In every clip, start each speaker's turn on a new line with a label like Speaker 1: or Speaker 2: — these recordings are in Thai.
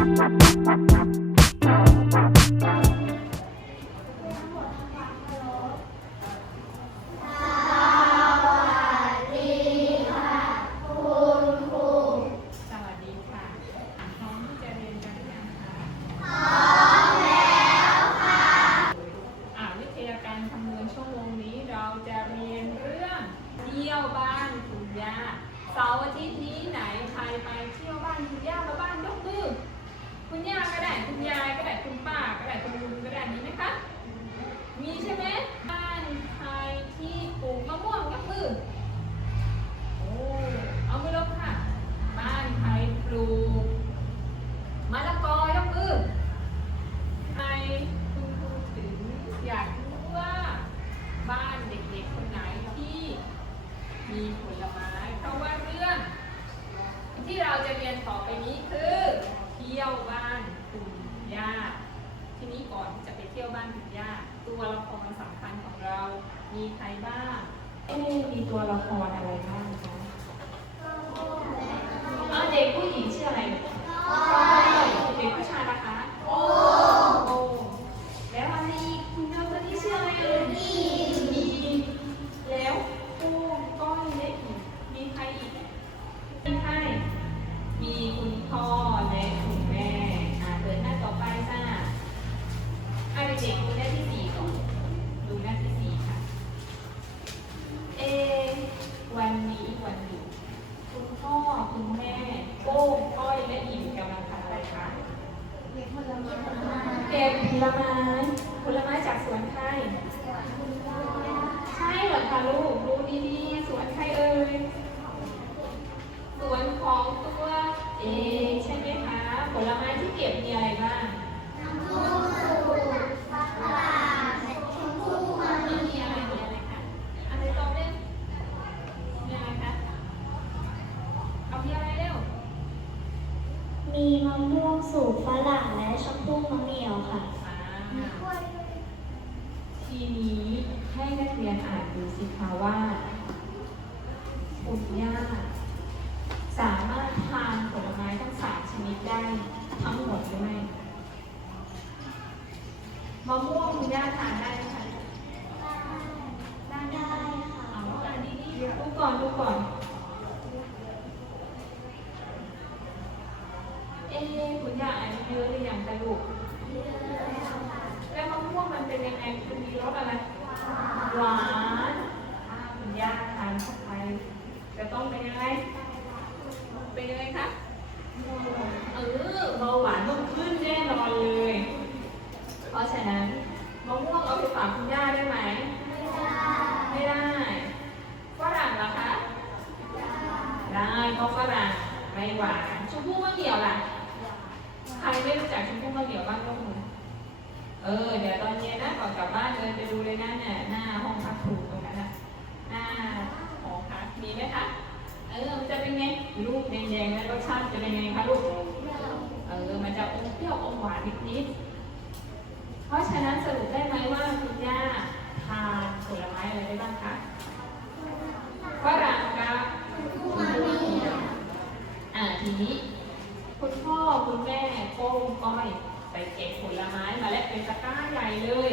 Speaker 1: สวัสดีค่ะพร้อมที่จะเรียนกันหรือยังคะพร้อมแล้วค่ะ อ่าวิทยาการคำนวณชั่วโมงนี้เราจะเรียนเรื่องเที่ยวบ้านคุณย่าเสาร์อาทิตย์นี้ไหนใครไปเที่ยวบ้านคุณย่ามาบ้านยกมือ คุณย่าก็ได้คุณยายก็ได้คุณป้าก็ได้คุณลุงก็ได้มีไหมคะ มีใช่ไหมบ้านใครที่ปลูกมะม่วงยกมือ โอ้ เอามือลงค่ะ บ้านใครปลูกมะละกอยกมือใครคุณครูถึงอยากรู้ว่าบ้านเด็กๆคนไหนที่มีผลไม้ เพราะว่าเรื่อง ที่เราจะเรียนต่อไปนี้คือเที่ยวบ้านคุณย่าทีนี้ก่อนที่จะไปเที่ยวบ้านคุณย่าตัวละครสำคัญของเรา มีใครบ้างเอ๊ะมีตัวละครอะไรบ้างคะอ่าเด็กผู้หญิง ช่เหรอคะลูกดูดีๆสวนใครเอ่ยสวนของตัวเองใช่ไหมคะ ผลไม้ที่เก็บมีอะไรบ้างมีอะไรมีอะไรคะอะไรตอบเร็วมีอะไรคะเอามีอะไรเร็ว
Speaker 2: มีมะม่วงสูบฝรั่งและชมพู่มะเหมี่ยวค่ะ
Speaker 1: อ่าทีนี้ ให้นักเรียนอ่านดูสิคะว่าคุณย่าสามารถทานผลไม้ทั้งสามชนิดได้ทั้งหมดหรือไม่มะม่วงคุณย่าทานได้ไหมคะ
Speaker 2: ได้ค่ะ
Speaker 1: เอาอ่านดีๆดูก่อนดูก่อนเอ๊คุณย่าอายุเยอะหรือยังคะลูกแล้วมะม่วงมันเป็นยังไงมันมีรสอะไร หวานถ้าคุณย่าทานเข้าไป จะต้องเป็นยังไง เป็นยังไงคะเออเบาหวานต้องขึ้นแน่นอนเลย เพราะฉะนั้นมะม่วงเอาไปฝากคุณย่าได้ไหม ไม่ได้ฝรั่งล่ะคะ ได้เพราะฝรั่งไม่หวาน ชมพู่มะเหมี่ยวล่ะ ใครไม่รู้จักชมพู่มะเหมี่ยวบ้างยกมือ เออ เดี๋ยวตอนเย็นนะก่อนกลับบ้านเดินไปดูเลยนะเนี่ยหน้าห้องพักครูตรงนั้นนะหน้าหอพักมีไหมคะ เออ มันจะเป็นไงลูกแดงๆแล้วรสชาติจะเป็นไงคะลูก เออ มันจะอมเปรี้ยวอมหวานนิดๆ เพราะฉะนั้นสรุปได้ไหมว่าคุณย่าทานผลไม้อะไรได้บ้างคะฝรั่งกับอ่าทีนี้ คุณพ่อคุณแม่โป้งก้อยไป เก็บผลไม้มาและเป็นตะกร้าใหญ่เลย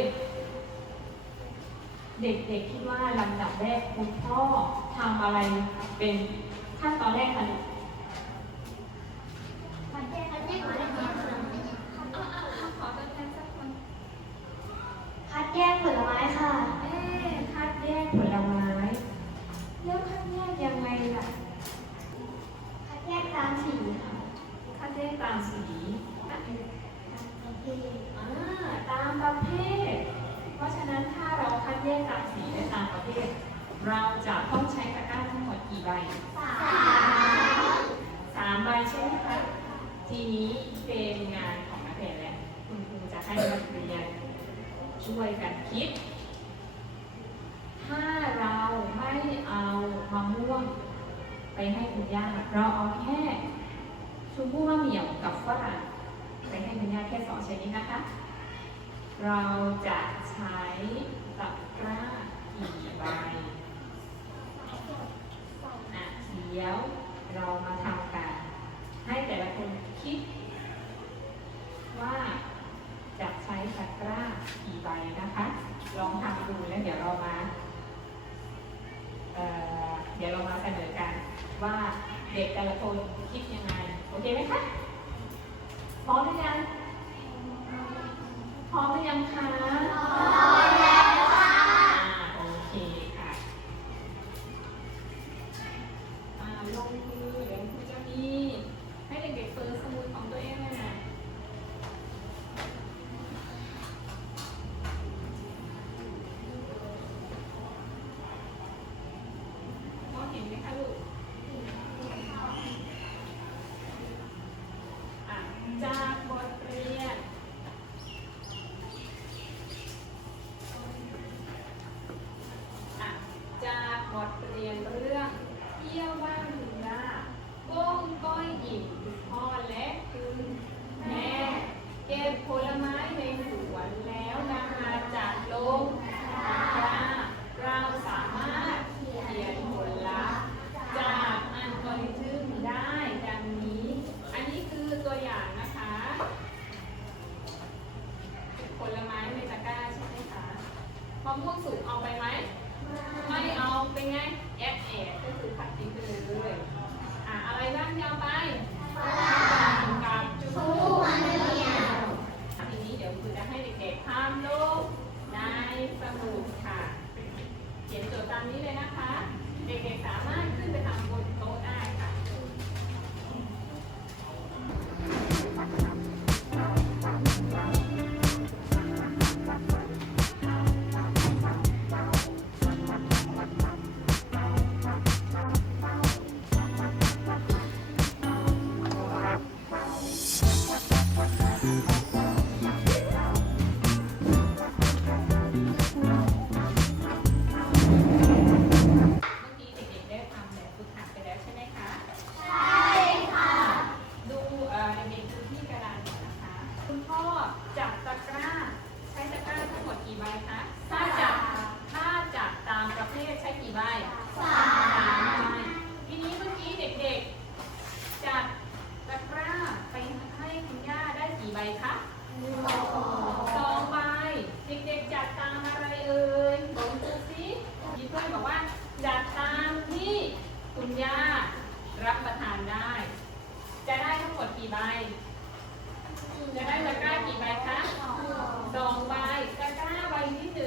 Speaker 1: เด็กๆคิดว่าลำดับแรกคุณพ่อทำอะไรเป็นขั้นตอนแรกคะลูกอ่าๆขอตัวแทนสักคน
Speaker 2: คัดแยกผลไม้ค่ะ
Speaker 1: เอ๊ะคัดแยกผลไม้ แล้วคัดแยกยังไงล่ะ
Speaker 2: คัดแยกตามสีค่ะ
Speaker 1: คัดแยกตามสี อ่าตามประเภท เพราะฉะนั้นถ้าเราคัดแยกตามสีและตามประเภท เราจะต้องใช้ตะกร้าทั้งหมดกี่ใบ
Speaker 2: สาม
Speaker 1: สามใบใช่ไหมคะ ทีนี้เป็นงานของนักเรียนแล้วคุณครูจะให้นักเรียนช่วยกันคิด ถ้าเราไม่เอามะม่วงไปให้คุณย่า เราเอาแค่ชมพู่มะเหมี่ยวกับฝรั่ง มีแค่สองชนิดนะคะ เราจะใช้ตะกร้ากี่ใบอะเดี๋ยวเรามาทำกัน ให้แต่ละคนคิด ว่าจะใช้ตะกร้ากี่ใบนะคะ ลองทำดูแล้วเดี๋ยวเรามาเเดี๋ยวเรามาเสนอกันว่าเด็กแต่ละคนคิดยังไง โอเคไหมคะพร้อมหรือยัง 航空组。 คะสองใบเด็กๆจัดตามอะไรเอ่ยบอกดูสิยิปเพื่อนบอกว่าจัดตามที่คุณย่ารับประทานได้ จะได้ทั้งหมดกี่ใบ จะได้ตะกร้ากี่ใบคะสองใบตะกร้าใบที่หนึ่ง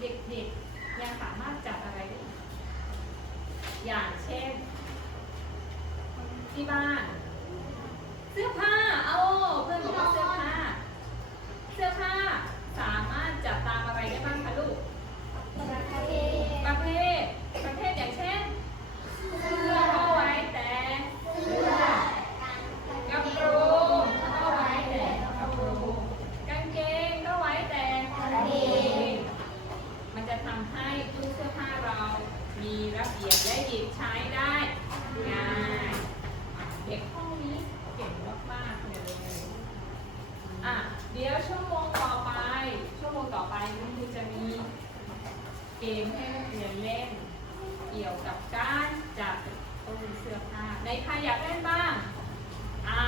Speaker 1: เด็กๆยังสามารถจับอะไรได้อย่างเช่น ที่บ้าน เสื้อผ้า ตู้เสื้อผ้าเรามีระเบียบและหยิบใช้ได้ง่ายเด็กห้องนี้เก่งมากๆเลยอะเดี๋ยวชั่วโมงต่อไป ชั่วโมงต่อไปคุณครูจะมีเกมให้นักเรียนเล่น เกี่ยวกับการจับตู้เสื้อผ้าในใครอยากเล่นบ้างอ่า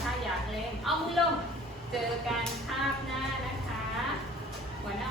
Speaker 1: ถ้าอยากเล่นเอามือลง เจอกันภาพหน้านะคะหัวหน้า